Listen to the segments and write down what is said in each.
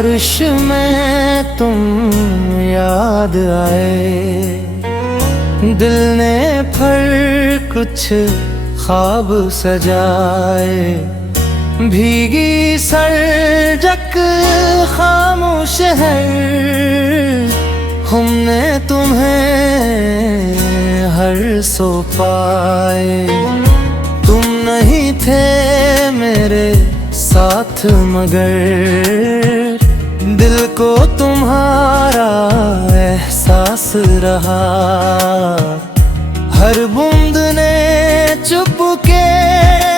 बारिश में तुम याद आए, दिल ने फिर कुछ ख्वाब सजाए। भीगी सड़क खामोश है, हमने तुम्हें हर सो पाए। तुम नहीं थे मेरे साथ मगर दिल को तुम्हारा एहसास रहा। हर बूंद ने चुपके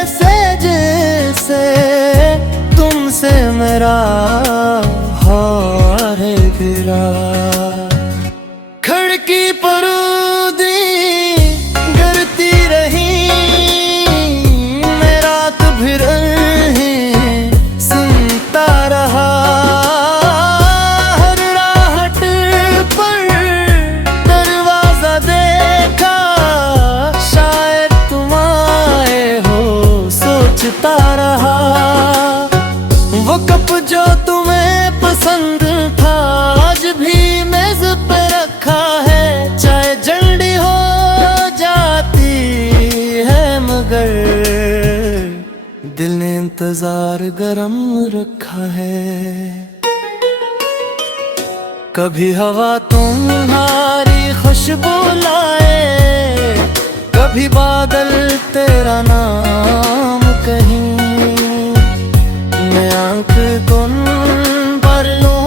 से जैसे तुमसे मेरा हार गिरा। खिड़की पर गिरती रही मैं रात भर सुनता रहा। हर राहत पर दरवाजा देखा, शायद तुम आए हो सोचता रहा। वो कप जो तुम्हें पसंद था आज भी मेज पे रखा है। चाहे जल्दी हो जाती है मगर दिल ने इंतजार गरम रखा है। कभी हवा तुम्हारी खुशबू लाए, कभी बादल तेरा नाम कहीं। मैं आंख कौन भर लूं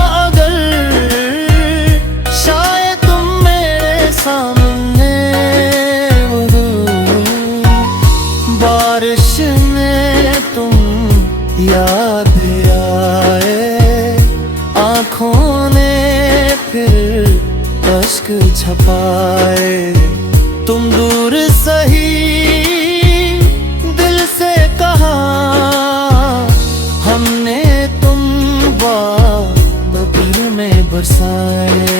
अगर शायद तुम मेरे सामने हो। बारिश में तुम याद आए, आँखों ने फिर अश्क छपाए। तुम दूर सही दिल से कहा, हमने तुम बाब दिल में बरसाए।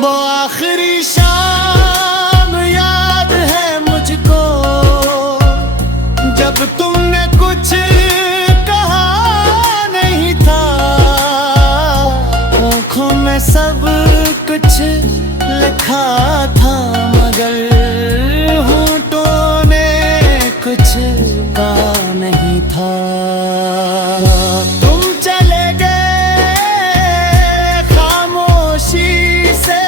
वो आखिरी शाम याद है मुझको, जब तुमने कुछ कहा नहीं था। आँखों में सब कुछ लिखा था मगर होठों ने कुछ कहा नहीं था। तुम चले गए खामोशी से,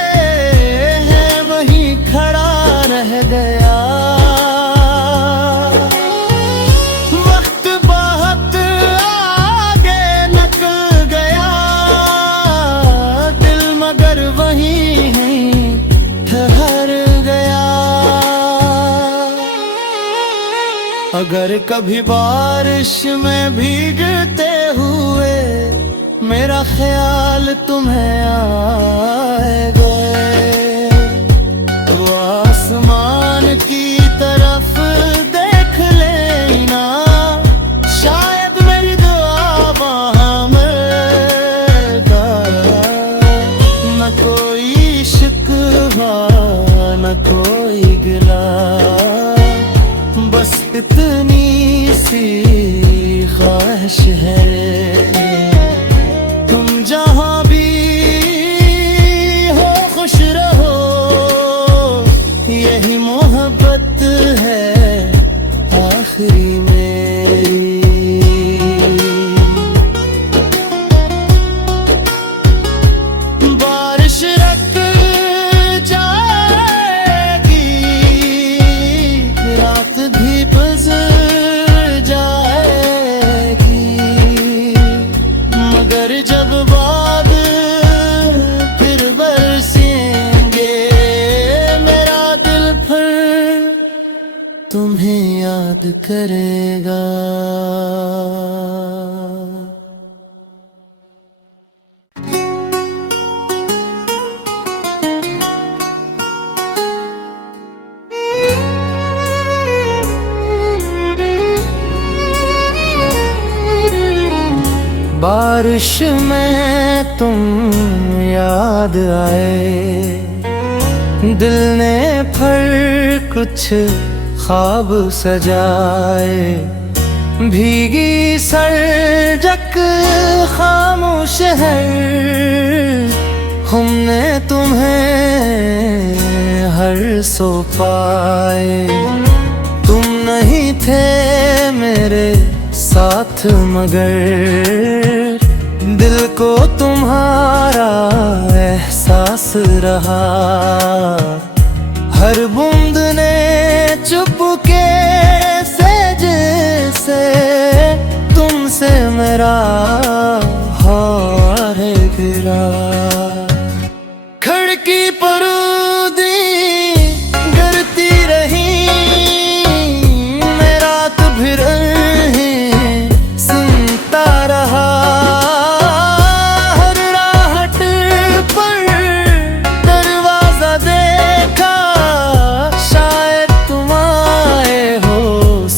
है वहीं खड़ा रह गया। वक्त बहुत आगे निकल गया, दिल मगर वहीं ठहर गया। अगर कभी बारिश में भीगते हुए मेरा ख्याल तुम्हें आएगा, तो आसमान की तरफ देख लेना। शायद मेरी दुआ वहाँ मिलेगा। न कोई शिकवा न कोई गिला, बस इतनी सी ख्वाहिश है। तुम जहाँ भी हो खुश रहो, यही मोहब्बत है आखिरी मेरी। बारिश रख जाएगी, रात भी गुजर जाएगी, मगर जब बाद फिर बरसेंगे मेरा दिल फिर तुम्हें याद करेगा। बारिश में तुम याद आए, दिल ने फिर कुछ ख्वाब सजाए। भीगी सड़क खामोश है, हमने तुम्हें हर सो पाए। तुम नहीं थे मेरे साथ मगर दिल को तुम्हारा एहसास रहा। हर बूंद ने चुपके से जैसे तुमसे मेरा हार गिरा। खिड़की पर गिरती रही, मैं रात भर सुनता रहा। हर राहत पर दरवाजा देखा, शायद तुम आए हो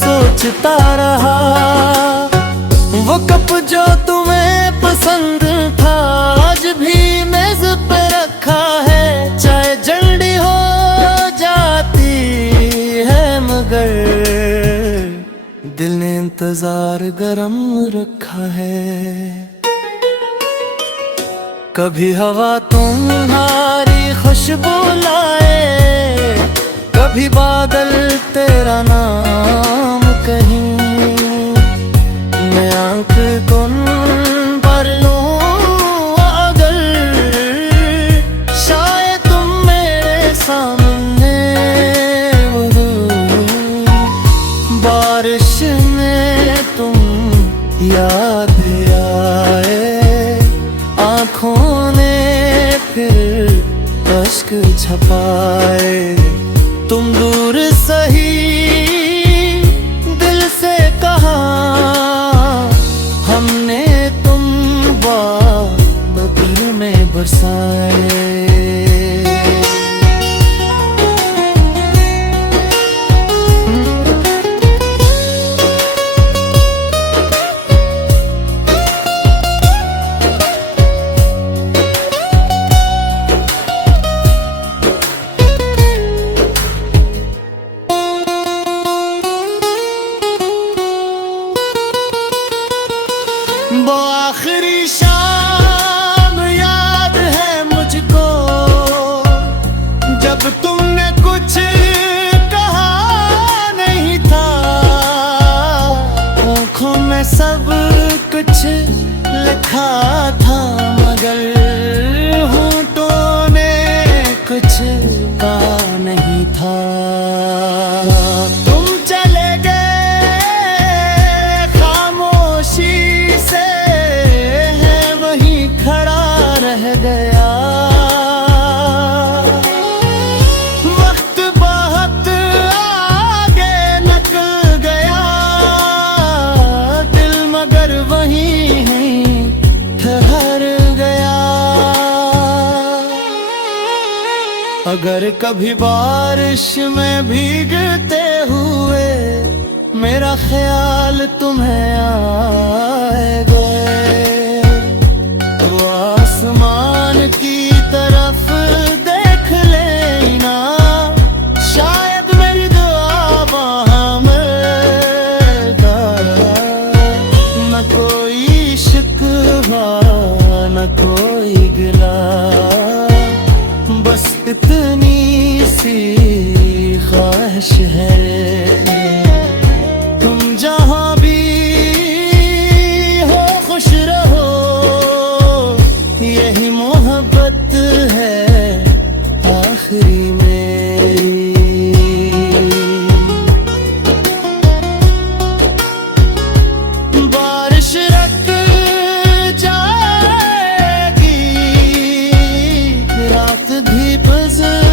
सोचता रहा। वो कप जो तुम्हें पसंद था आज भी मेज पे रखा है। चाहे जल्दी हो जाती है मगर दिल ने इंतजार गरम रखा है। कभी हवा तुम्हारी खुशबू लाए, कभी बादल तेरा नाम कहीं। मैं आंख कौन भर लूं अगर शायद तुम मेरे सामने हो। बारिश में तुम याद आए, आँखों ने फिर अश्क छपाए। तुम दूर सही दिल से कहा, हमने तुम बात दिल में बरसाए। वो आखिरी शाम याद है मुझको, जब तुमने कुछ कहा नहीं था। आँखों में सब कुछ लिखा था मगर होठों ने कुछ कहा नहीं था। तुम चले गए खामोशी से, है वहीं खड़ा रह गया। वक्त बहुत आगे निकल गया, दिल मगर वहीं ठहर गया। अगर कभी बारिश में भीगते हुए मेरा ख्याल तुम्हें आएगा, तो आसमान की तरफ देख लेना। शायद मेरी दुआ वहाँ मिलेगा। न कोई शिकवा न कोई गिला, बस इतनी सी ख्वाहिश है। तुम जहाँ भी हो खुश रहो, यही मोहब्बत है आखिरी मेरी। बारिश रख जाएगी, रात भी गुजर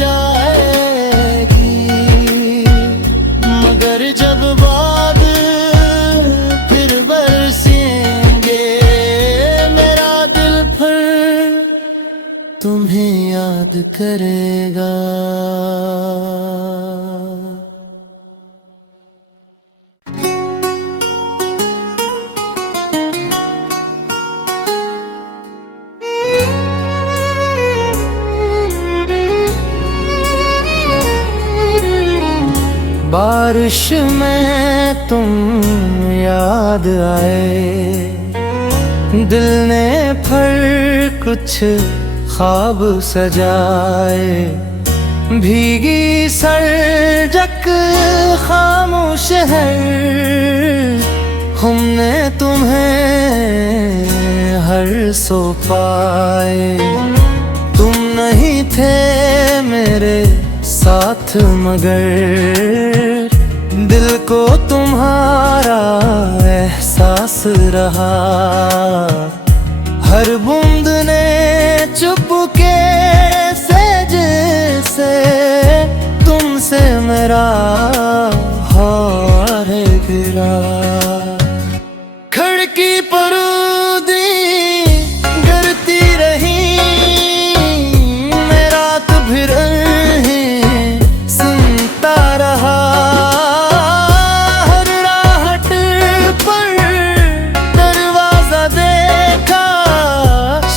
जाएगी, मगर जब बादल फिर बरसेंगे मेरा दिल फिर तुम्हें याद करेगा। बारिश में तुम याद आए, दिल ने फिर कुछ ख्वाब सजाए। भीगी सड़क खामोश है, हमने तुम्हें हर सो पाए। तुम नहीं थे मेरे साथ मगर दिल को तुम्हारा एहसास रहा। हर बूंद ने चुपके से जैसे तुमसे मेरा हार गिरा। खिड़की पर गिरती रही, मैं रात भर सुनता रहा। हर राहत पर दरवाजा देखा,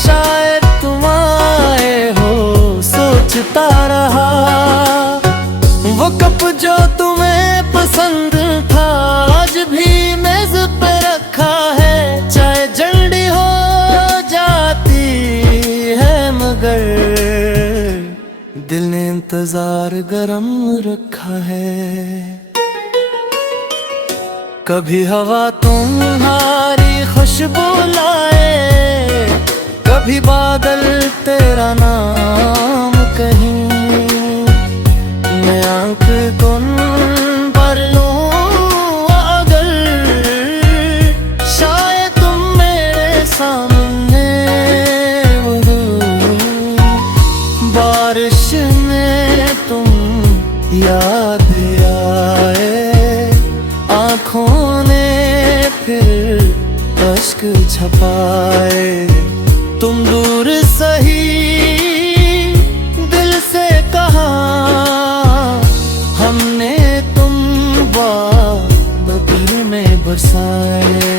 शायद तुम आए हो सोचता रहा। वो कप जो तुम्हें पसंद था आज भी मेज पे रखा है। चाहे जल्दी हो जाती है मगर दिल ने इंतजार गरम रखा है। कभी हवा तुम्हारी खुशबू लाए, कभी बादल तेरा नाम कहीं। मैं आंख तुम पर लूं अगर, शायद तुम मेरे सामने वो हो। बारिश में तुम याद आए, आँखों ने फिर अश्क छपाए। तुम दूर सही दिल से कहा, हमने तुम बाग दिल में बसाए।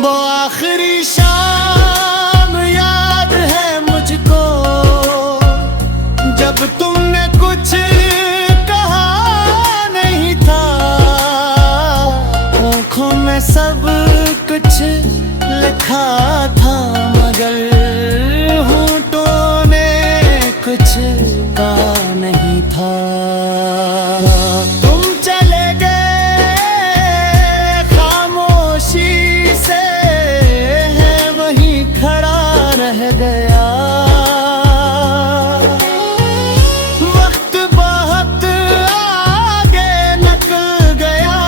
वो आखिरी शाम याद है मुझको, जब तुमने कुछ कहा नहीं था। आँखों में सब कुछ लिखा था मगर होठों ने कुछ कहा नहीं था। तुम चले गए खामोशी से, है वहीं खड़ा रह गया। वक्त बहुत आगे निकल गया,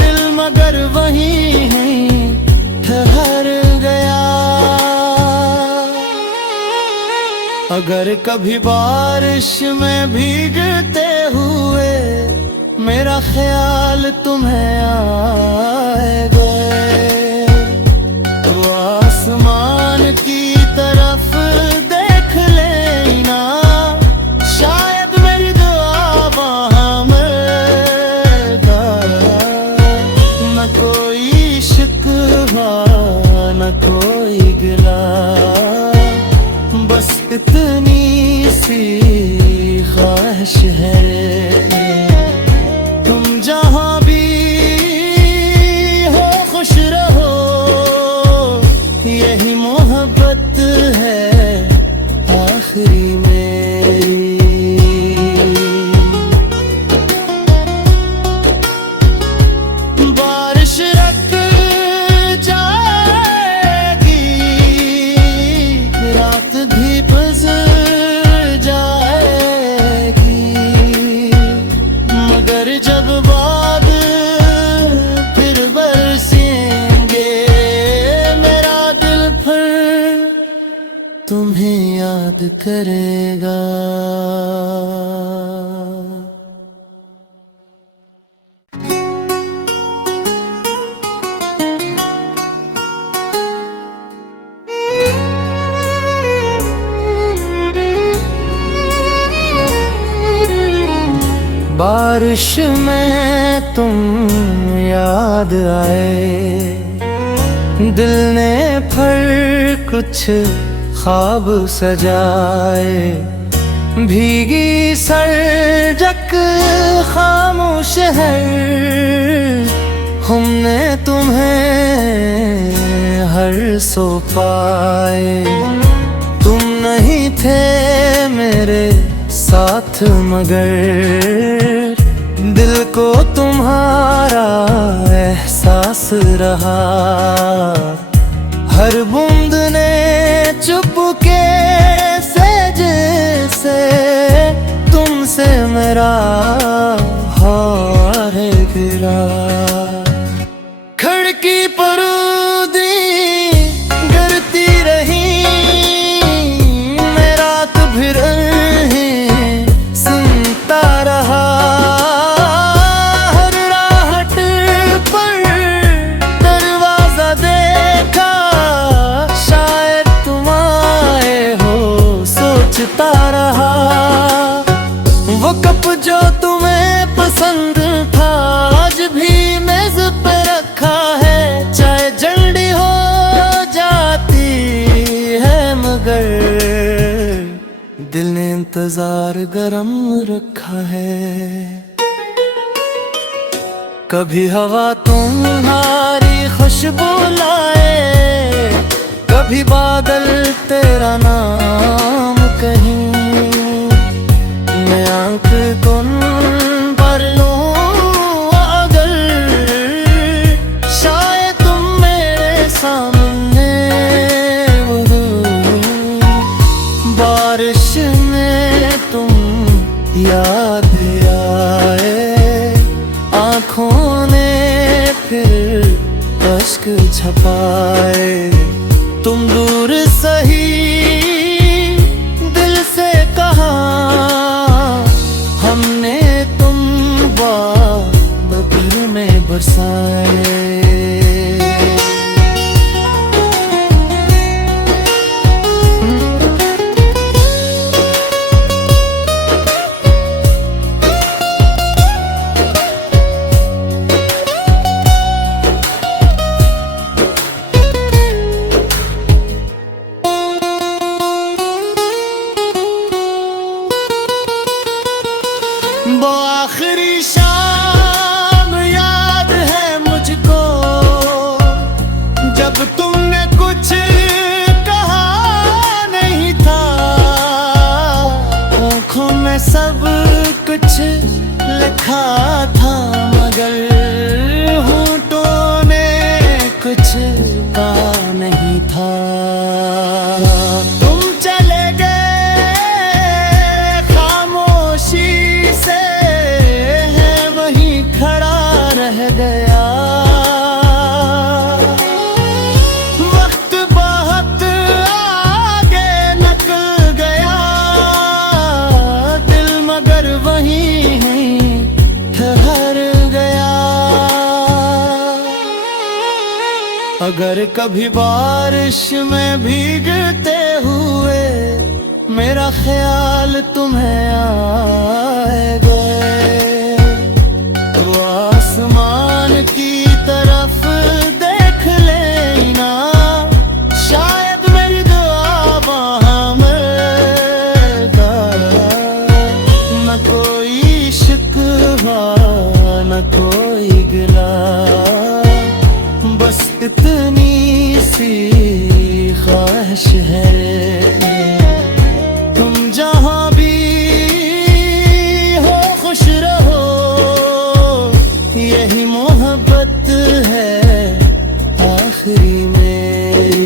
दिल मगर वहीं है ठहर गया। अगर कभी बारिश में भीगते हुए मेरा ख्याल तुम्हें आएगा, तो आसमान की तरफ देख लेना। शायद मेरी दुआ वहाँ मिलेगा। न कोई शिकवा न कोई गिला, बस इतनी सी ख्वाहिश है। तुम जहाँ भी हो खुश रहो, यही मोहब्बत है आखिरी मेरी। बारिश रख जाएगी, रात भी गुजर जाएगी, मगर जब बाद फिर बरसेंगे मेरा दिल फिर तुम्हें याद करेगा। बारिश में तुम याद आए, दिल ने फिर कुछ ख्वाब सजाए। भीगी सरजक खामोश है, हमने तुम्हें हर सो पाए। तुम नहीं थे मेरे साथ मगर दिल को तुम्हारा एहसास रहा। हर बूंद ने चुपके से जैसे तुमसे मेरा हार गिरा। खिड़की पर गिरती रही, मैं रात भर सुनता रहा। हर राहत पर दरवाजा देखा, शायद तुम आए हो सोचता रहा। वो कप जो तुम्हें पसंद था आज भी मेज पे रखा है। चाहे जल्दी हो जाती है मगर दिल ने इंतजार गरम रखा है। कभी हवा तुम्हारी खुशबू लाए, कभी बादल तेरा नाम कहीं। मैं आंख कुन पर लूं अगर, शायद तुम मेरे सामने वो हो। बारिश में तुम याद आए, आँखों ने फिर अश्क छपाए। तुम दूर सही दिल से कहा, हमने तुम बाग में बरसाए। वो आखिरी शाम याद है मुझको, जब तुमने कुछ कहा नहीं था। आँखों में सब कुछ लिखा था मगर होठों ने कुछ कहा नहीं था। तुम चले गए खामोशी से, है वहीं खड़ा रह गया। वक्त बहुत आगे निकल गया, दिल मगर वहीं ठहर गया। अगर कभी बारिश में भीगते हुए मेरा ख्याल तुम्हें आएगा, तो आसमान की तरफ देख लेना। शायद मेरी दुआ वहाँ मिलेगा। न कोई शिकवा न कोई गिला, बस इतनी सी ख्वाहिश है। तुम जहाँ भी हो खुश रहो, यही मोहब्बत है आखिरी मेरी।